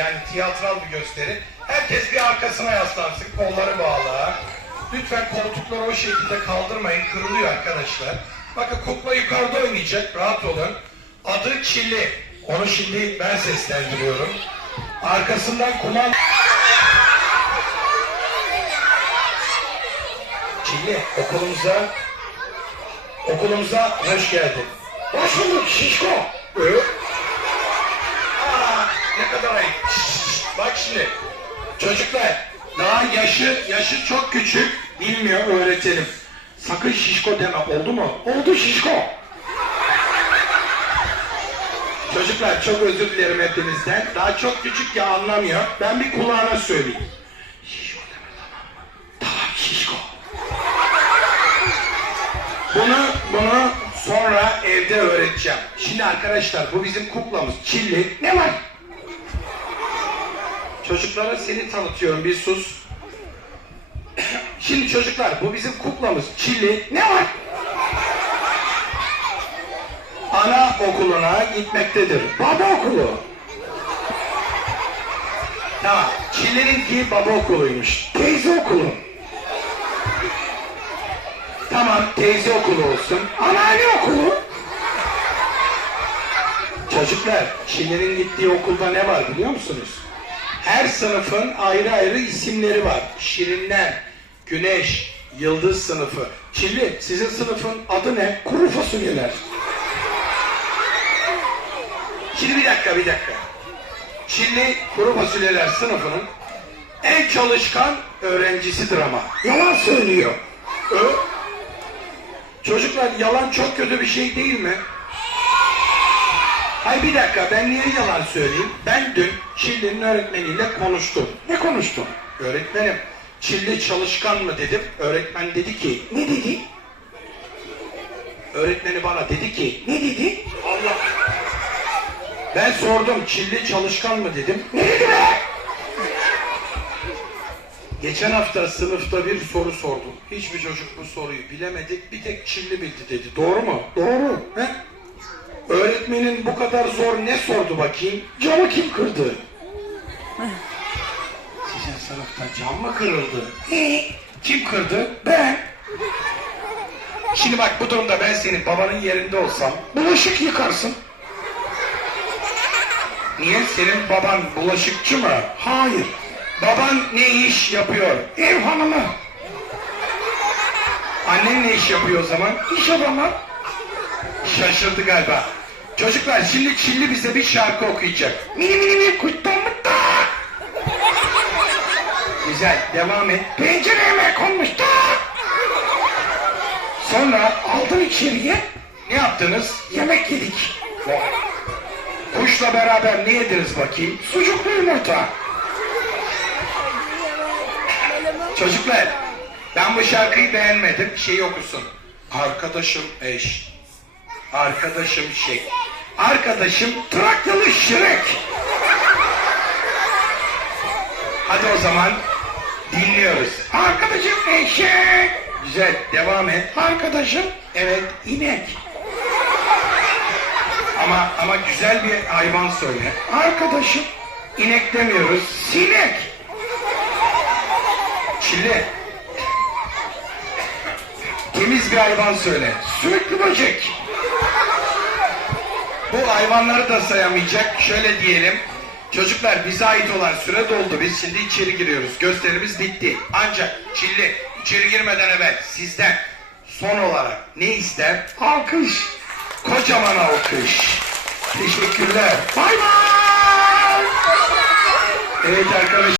hatıralı bir gösteri. Herkes bir arkasına yaslansın, kolları bağlı. Lütfen koltukları o şekilde kaldırmayın, kırılıyor arkadaşlar. Bakın kukla yukarıda oynayacak, rahat olun. Adı Çilli. Onu şimdi ben seslendiriyorum. Arkasından kuman... Çilli, okulumuza okulumuza hoş geldin. Hoş bulduk şişko. Ee? Aa, ne kadar ayıp. Şşş, Bak şimdi. Çocuklar daha yaşı yaşı çok küçük. Bilmiyor öğretelim. Sakın şişko deme oldu mu? Oldu şişko. Çocuklar çok özür dilerim hepinizden. Daha çok küçük ya anlamıyor. Ben bir kulağına söyleyeyim. Şişko deme tamam mı? Tamam şişko. Bunu bunu sonra evde öğreteceğim. Şimdi arkadaşlar bu bizim kuklamız. Çilli. Ne var? Çocuklara seni tanıtıyorum bir sus. Şimdi çocuklar bu bizim kuklamız. Çilli. Ne var? Ana okuluna gitmektedir. Baba okulu. Tamam. Çilli'ninki baba okuluymuş. Teyze okulu. Tamam teyze okulu olsun. Anneanne okulu. Çocuklar, Çinlerin gittiği okulda ne var biliyor musunuz? Her sınıfın ayrı ayrı isimleri var. Şirinler, Güneş, Yıldız sınıfı. Çilli, sizin sınıfın adı ne? Kuru fasulyeler. Şimdi bir dakika, bir dakika. Çilli Kuru Fasulyeler sınıfının en çalışkan öğrencisidir ama. Yalan söylüyor. Ö? Çocuklar yalan çok kötü bir şey değil mi? Hay bir dakika ben niye yalan söyleyeyim? Ben dün Çilli'nin öğretmeniyle konuştum. Ne konuştun? Öğretmenim Çilli çalışkan mı dedim. Öğretmen dedi ki ne dedi? Öğretmeni bana dedi ki ne dedi? Allah. Ben sordum Çilli çalışkan mı dedim. Ne dedi be? Geçen hafta sınıfta bir soru sordum. Hiçbir çocuk bu soruyu bilemedi. Bir tek Çilli bildi dedi. Doğru mu? Doğru. He? Öğretmenin bu kadar zor ne sordu bakayım? Camı kim kırdı? Sizin sınıfta cam mı kırıldı? Kim kırdı? Ben. Şimdi bak bu durumda ben senin babanın yerinde olsam bulaşık yıkarsın. Niye? Senin baban bulaşıkçı mı? Hayır. Baban ne iş yapıyor? Ev hanımı. Annen ne iş yapıyor o zaman? İş adamı. Şaşırdı galiba. Çocuklar şimdi Çilli bize bir şarkı okuyacak. Mini mini mini kuttan mıtta. Güzel devam et. Pencereme konmuştu. Sonra aldım içeriye. Ne yaptınız? Yemek yedik. Kuşla beraber ne yediniz bakayım? Sucuklu yumurta. Çocuklar, ben bu şarkıyı beğenmedim. Şey okusun. Arkadaşım eş. Arkadaşım şey. Arkadaşım Trakyalı Şirek. Hadi o zaman dinliyoruz. Arkadaşım eşek. Güzel, devam et. Arkadaşım, evet inek. Ama ama güzel bir hayvan söyle. Arkadaşım, inek demiyoruz, sinek. Çile. Temiz bir hayvan söyle. Sürekli böcek. Bu hayvanları da sayamayacak. Şöyle diyelim. Çocuklar bize ait olan süre doldu. Biz şimdi içeri giriyoruz. Gösterimiz bitti. Ancak Çilli içeri girmeden evvel sizden son olarak ne ister? Alkış. Kocaman alkış. Teşekkürler. Bay bay. Evet arkadaşlar.